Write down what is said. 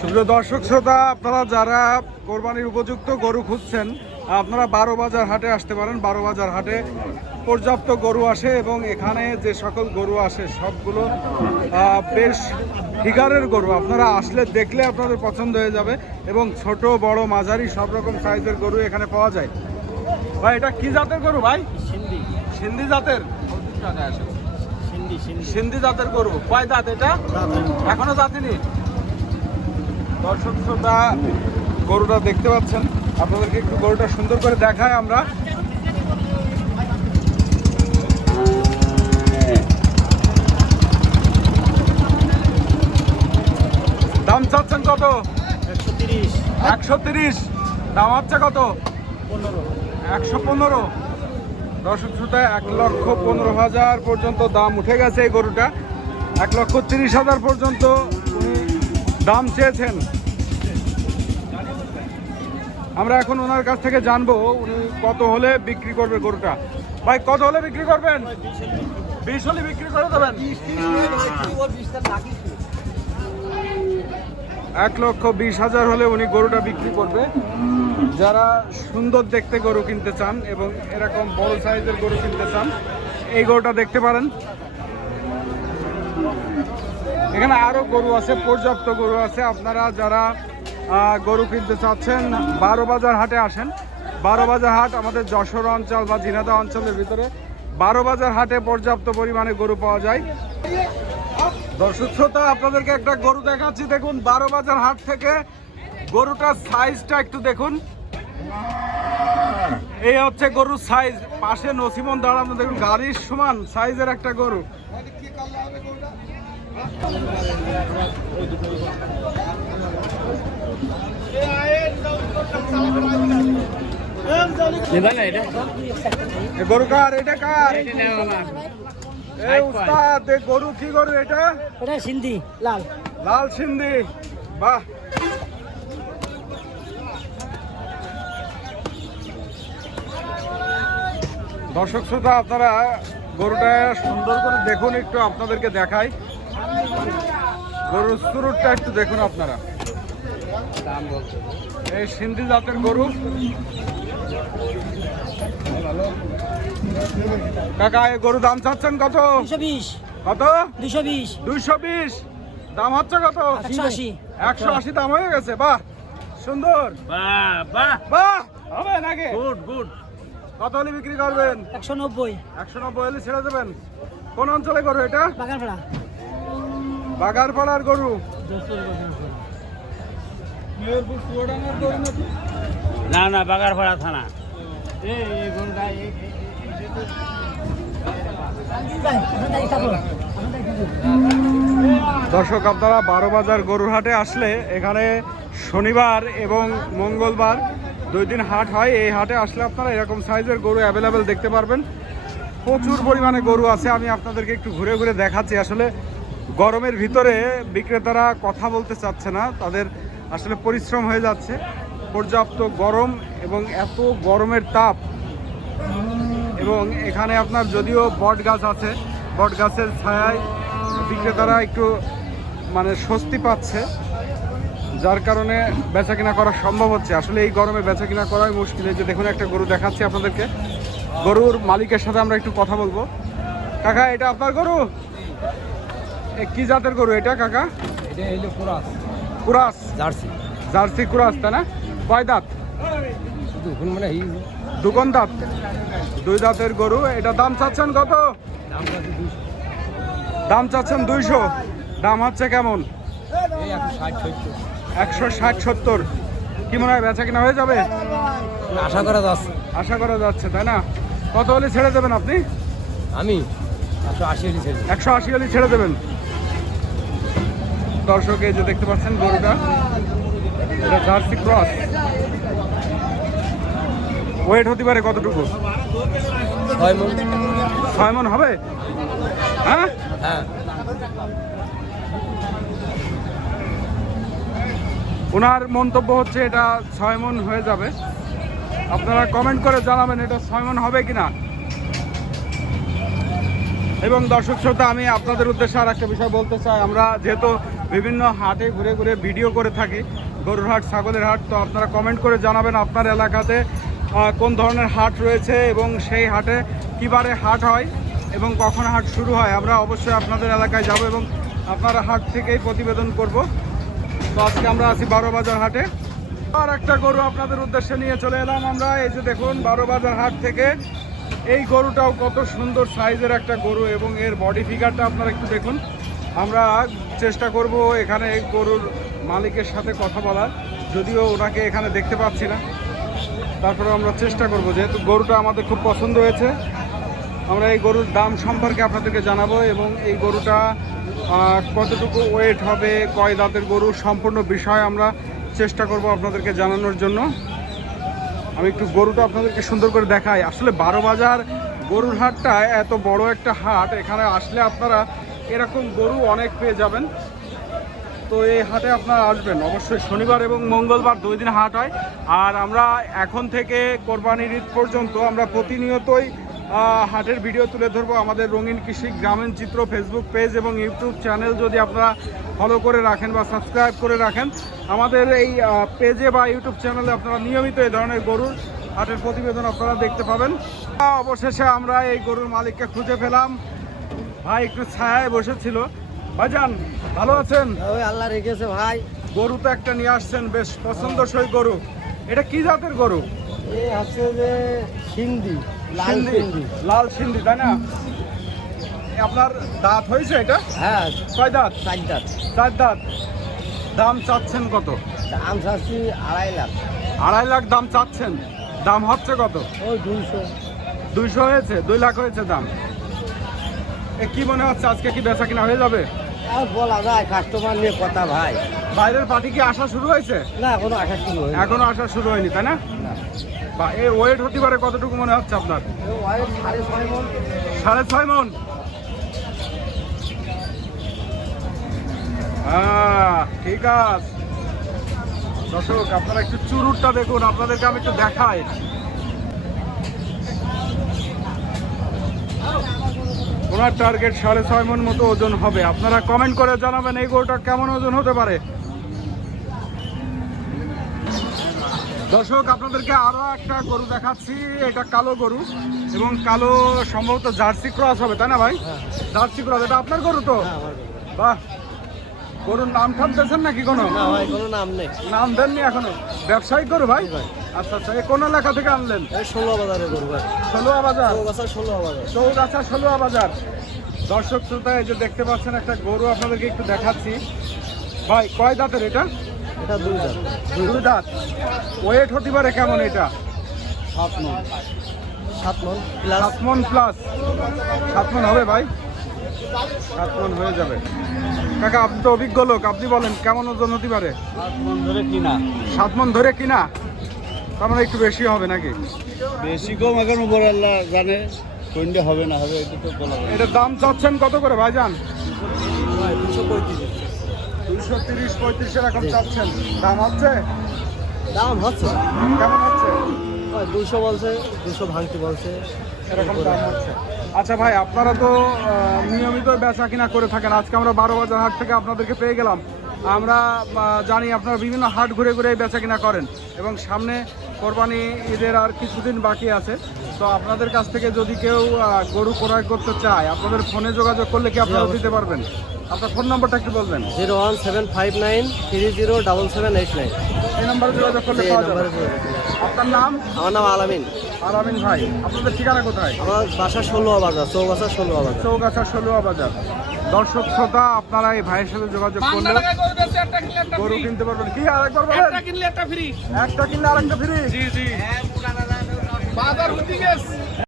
সুপ্রিয় দর্শক শ্রোতা আপনারা যারা কোরবানির উপযুক্ত গরু খুঁজছেন আপনারা বারো বাজার হাটে আসতে পারেন। বারো বাজার হাটে পর্যাপ্ত গরু আসে এবং এখানে যে সকল গরু আসে সবগুলো বেশ ফিগারের গরু। আপনারা আসলে দেখলে আপনাদের পছন্দ হয়ে যাবে এবং ছোট বড় মাঝারি সব রকম সাইজের গরু এখানে পাওয়া যায়। ভাই এটা কি জাতের গরু ভাই? সিন্ধি। সিন্ধি জাতের? সিন্ধি জাতের গরু। কয় দাঁত এটা? এখনও জাতিনি দর্শক শ্রোতা গরুটা দেখতে পাচ্ছেন। আপনাদেরকে একটু গরুটা সুন্দর করে দেখায় আমরা। দাম চাচ্ছেন কত? একশো তিরিশ। একশো তিরিশ। দাম হচ্ছে কত? পনেরো। একশো পনেরো। দর্শক শ্রোতা এক লক্ষ পনেরো হাজার পর্যন্ত দাম উঠে গেছে এই গরুটা। এক লক্ষ তিরিশ হাজার পর্যন্ত দাম চেয়েছেন। আমরা এখন ওনার কাছ থেকে জানব উনি কত হলে বিক্রি করবে গরুটা। ভাই, কত হলে বিক্রি করবেন? বিশ হলে বিক্রি করে দেবেন? এক লক্ষ বিশ হাজার হলে উনি গরুটা বিক্রি করবে। যারা সুন্দর দেখতে গরু কিনতে চান এবং এরকম বড় সাইজের গরু কিনতে চান, এই গরুটা দেখতে পারেন। এখানে আরও গরু আছে, পর্যাপ্ত গরু আছে। আপনারা যারা গরু কিনতে চাচ্ছেন, বারো বাজার হাটে আসেন। বারো বাজার হাট আমাদের যশোর অঞ্চল বা ঝিনাদা অঞ্চলের ভিতরে। বারো বাজার হাটে পর্যাপ্ত পরিমাণে গরু পাওয়া যায়। দর্শক শ্রোতা, আপনাদেরকে একটা গরু দেখাচ্ছি। দেখুন, বারো বাজার হাট থেকে গরুটার সাইজটা একটু দেখুন। এই হচ্ছে গরুর সাইজ পাশে নসিমন দাঁড়ানো, দেখুন, গাড়ির সমান সাইজের একটা গরু। গরু কার? এটা কার? এই উস্তাদ গরু কি গরু এটা? এটা সিন্ধি লাল। লাল সিন্ধি। বাহ। দর্শক শ্রোতা আপনারা গরুটা সুন্দর করে দেখুন একটু আপনাদেরকে দেখাই। গরুর সুরুটটা একটু দেখুন আপনারা। এই সিন্ধি জাতের গরু। কাকা এই গরু দাম চাচ্ছেন কত? কত? দুশো বিশ। দুইশো বিশ। দাম হচ্ছে কত? একশো আশি। একশো আশি দাম হয়ে গেছে। বাহ সুন্দর। বাহ হবে নাকি? Good good. কত হলে বিক্রি করবেন? একশো নব্বই। একশো নব্বই হলে ছেড়ে দেবেন। কোন অঞ্চলে গরু এটা? বাগান ভাড়া বাগারপাড়ার গরু। না না বাগার ভাড়া থানা। দর্শক আপনারা বারো বাজার গরুর হাটে আসলে এখানে শনিবার এবং মঙ্গলবার দুই দিন হাট হয়। এই হাটে আসলে আপনারা এরকম সাইজের গরু অ্যাভেলেবেল দেখতে পারবেন। প্রচুর পরিমাণে গরু আছে। আমি আপনাদেরকে একটু ঘুরে ঘুরে দেখাচ্ছি। আসলে গরমের ভিতরে বিক্রেতারা কথা বলতে চাচ্ছে না, তাদের আসলে পরিশ্রম হয়ে যাচ্ছে। পর্যাপ্ত গরম এবং এত গরমের তাপ। এবং এখানে আপনার যদিও বট গাছ আছে, বট গাছের ছায়ায় বিক্রেতারা একটু মানে স্বস্তি পাচ্ছে, যার কারণে বেচা কিনা করা সম্ভব হচ্ছে। আসলে এই গরমে বেচা কিনা করাই মুশকিল। যে দেখুন, একটা গরু দেখাচ্ছি আপনাদেরকে। গরুর মালিকের সাথে আমরা একটু কথা বলব। কাকা, এটা আপনার গরু? কি জাতের গরু এটা কাকা? এটা হইল পুরাস কুরাস। জার্সি। জার্সি কুরাস তাই না? কয় দাঁত? শুধু মানে এই দাঁত? দুই দাঁতের গরু। এটা দাম চাচ্ছেন কত? দাম চাচ্ছেন দুইশো। দাম হচ্ছে কেমন? একশো ষাট সত্তর। কি মনে হয় বেচা কিনা হয়ে যাবে? আশা করা যাচ্ছে। আশা করা যাচ্ছে তাই না? কত হলে ছেড়ে দেবেন আপনি? আমি একশো আশি হলে ছেড়ে দেবেন। দর্শক এই যে দেখতে পাচ্ছেন গরুটা এটা জার্সি ক্রস। ওয়েট হতে পারে কতটুকু? ছয় মন। হবে? হ্যাঁ? হ্যাঁ। ওনার মন্তব্য হচ্ছে এটা ছয় মন হয়ে যাবে। আপনারা কমেন্ট করে জানাবেন এটা ছয় মন হবে কিনা। এবং দর্শক শ্রোতা, আমি আপনাদের উদ্দেশ্যে আর একটা বিষয় বলতে চাই। আমরা যেহেতু বিভিন্ন হাটে ঘুরে ঘুরে ভিডিও করে থাকি, গরুর হাট, ছাগলের হাট, তো আপনারা কমেন্ট করে জানাবেন আপনার এলাকাতে কোন ধরনের হাট রয়েছে এবং সেই হাটে কিবারে হাট হয় এবং কখন হাট শুরু হয়। আমরা অবশ্যই আপনাদের এলাকায় যাব এবং আপনারা হাট থেকেই প্রতিবেদন করব। তো আজকে আমরা আছি বারো বাজার হাটে। আর একটা গরু আপনাদের উদ্দেশ্যে নিয়ে চলে এলাম আমরা। এই যে দেখুন বারো বাজার হাট থেকে এই গরুটাও কত সুন্দর সাইজের একটা গরু এবং এর বডি ফিগারটা আপনারা একটু দেখুন। আমরা চেষ্টা করব এখানে এই গরুর মালিকের সাথে কথা বলার। যদিও ওনাকে এখানে দেখতে পাচ্ছি না। তারপরে আমরা চেষ্টা করব, যেহেতু গরুটা আমাদের খুব পছন্দ হয়েছে। আমরা এই গরুর দাম সম্পর্কে আপনাদেরকে জানাব এবং এই গরুটা কতটুকু ওয়েট হবে, কয় দাঁতের গরু, সম্পূর্ণ বিষয় আমরা চেষ্টা করব আপনাদেরকে জানানোর জন্য। আমি একটু গরুটা আপনাদেরকে সুন্দর করে দেখাই। আসলে বারো বাজার গরুর হাটটা এত বড় একটা হাট, এখানে আসলে আপনারা এরকম গরু অনেক পেয়ে যাবেন। তো এই হাটে আপনারা আসবেন। অবশ্যই শনিবার এবং মঙ্গলবার দুই দিন হাট হয়। আর আমরা এখন থেকে কোরবানির ঈদ পর্যন্ত আমরা প্রতিনিয়তই হাটের ভিডিও তুলে ধরবো আমাদের রঙিন কৃষি গ্রামীণ চিত্র ফেসবুক পেজ এবং ইউটিউব চ্যানেল যদি আপনারা ফলো করে রাখেন বা সাবস্ক্রাইব করে রাখেন। আমাদের এই পেজে বা ইউটিউব চ্যানেলে আপনারা নিয়মিত এই ধরনের গরুর হাটের প্রতিবেদন আপনারা দেখতে পাবেন। অবশেষে আমরা এই গরুর মালিককে খুঁজে পেলাম। ভাই একটু ছায়ায় বসেছিল। ভাইজান ভালো আছেন? আল্লাহ রেখেছে ভাই। গরু তো একটা নিয়ে আসছেন বেশ পছন্দসই গরু। এটা কি জাতের গরু? হচ্ছে যে সিন্ধি। সিন্ধি? লাল সিন্ধি তাই না? আপনার দাঁত হয়েছে এটা? হ্যাঁ। কয় দাঁত? চার দাঁত। চার দাঁত। দাম চাচ্ছেন কত? দাম চাচ্ছি আড়াই লাখ। আড়াই লাখ দাম চাচ্ছেন। দাম হচ্ছে কত? ওই দুইশো। দুইশো হয়েছে দুই লাখ হয়েছে দাম। এ কি মনে হচ্ছে আজকে কি বেচা কিনা হয়ে যাবে? আর বলা যায় কাস্টমার নিয়ে কথা ভাই। বাইরের পার্টি কি আসা শুরু হয়েছে? না এখনও আসা শুরু হয়নি। এখনও আসা শুরু হয়নি তাই না। বা এই ওয়েট হতে পারে কতটুকু মনে হচ্ছে আপনার? সাড়ে ছয় সাড়ে ছয় মন? হ্যাঁ ঠিক আছে। দর্শক আপনারা একটু চুরুটটা দেখুন আপনাদেরকে আমি একটু দেখাই। ওনার টার্গেট সাড়ে ছয় মন মতো ওজন হবে। আপনারা কমেন্ট করে জানাবেন এই গরুটা কেমন ওজন হতে পারে। দর্শক আপনাদেরকে আরও একটা গরু দেখাচ্ছি। এটা কালো গরু এবং কালো সম্ভবত জার্সি ক্রস হবে তাই না ভাই? হ্যাঁ, জার্সি ক্রস এটা আপনার গরু তো? হ্যাঁ। বাহ! গরুর নাম ঠাম দিয়েছেন নাকি কোনো? না ভাই কোনো নাম নেই। নাম দেননি এখনও? ব্যবসায়িক গরু ভাই? আচ্ছা আচ্ছা এ কোন এলাকা থেকে আনলেন? এই ষোলো বাজারে গরু ভাই। ষোলোয়া বাজার? ষোলো বাজার। চৌগাছা ষোলোয়া বাজার। দর্শক শ্রোতা এই যে দেখতে পাচ্ছেন একটা গরু আপনাদেরকে একটু দেখাচ্ছি। ভাই কয় দাঁতের এটা? এটা দুই দাঁত। দুই দাঁত। ওয়েট হতে পারে কেমন এটা? সাত মন। সাত মন প্লাস সাত মন প্লাস সাত মন হবে ভাই? সাত মন হয়ে যাবে। কাকা আপনি তো অভিজ্ঞ লোক। আপনি বলেন কেমন ওজন হতে পারে? সাত মন ধরে কিনা। সাত মন ধরে কিনা? তার মানে একটু বেশি হবে নাকি? বেশি কম এখন উপর আল্লাহ জানে কোনটা হবে না হবে এটা তো এটার দাম চাচ্ছেন কত করে ভাইজান? দুশো পঁয়ত্রিশ। দুইশো তিরিশ পঁয়ত্রিশ এরকম চাচ্ছেন। দাম হচ্ছে? দাম হচ্ছে। কেমন হচ্ছে? দুশো বলছে দুশো ভাঙতে বলছে। এরকম দাম হচ্ছে। আচ্ছা ভাই আপনারা তো নিয়মিত বেচা কিনা করে থাকেন। আজকে আমরা বারো বাজার হাট থেকে আপনাদেরকে পেয়ে গেলাম। আমরা জানি আপনারা বিভিন্ন হাট ঘুরে ঘুরে বেচা কিনা করেন এবং সামনে কোরবানি ঈদের আর কিছুদিন বাকি আছে। তো আপনাদের কাছ থেকে যদি কেউ গরু ক্রয় করতে চায় আপনাদের ফোনে যোগাযোগ করলে কি আপনারা দিতে পারবেন? আপনার ফোন নাম্বারটা একটু বলবেন। Zero one seven five nine three zero double seven eight nine. এই নাম্বারে যোগাযোগ করলে পাওয়া যাবে। আপনার নাম? আমার নাম আলামিন। আর আমিন ভাই আপনাদের ঠিকানা কোথায়? আমার বাসা ষোলো বাজার চৌগাছা ষোলো বাজার চৌগাছা ষোলোয়া বাজার দর্শক শ্রোতা আপনারা এই ভাইয়ের সাথে যোগাযোগ করলে গরু কিনতে পারবেন। কি আরেকবার বলেন? একটা কিনলে একটা ফ্রি একটা কিনলে আরেকটা ফ্রি জি জি। বাজার হতে গেছে।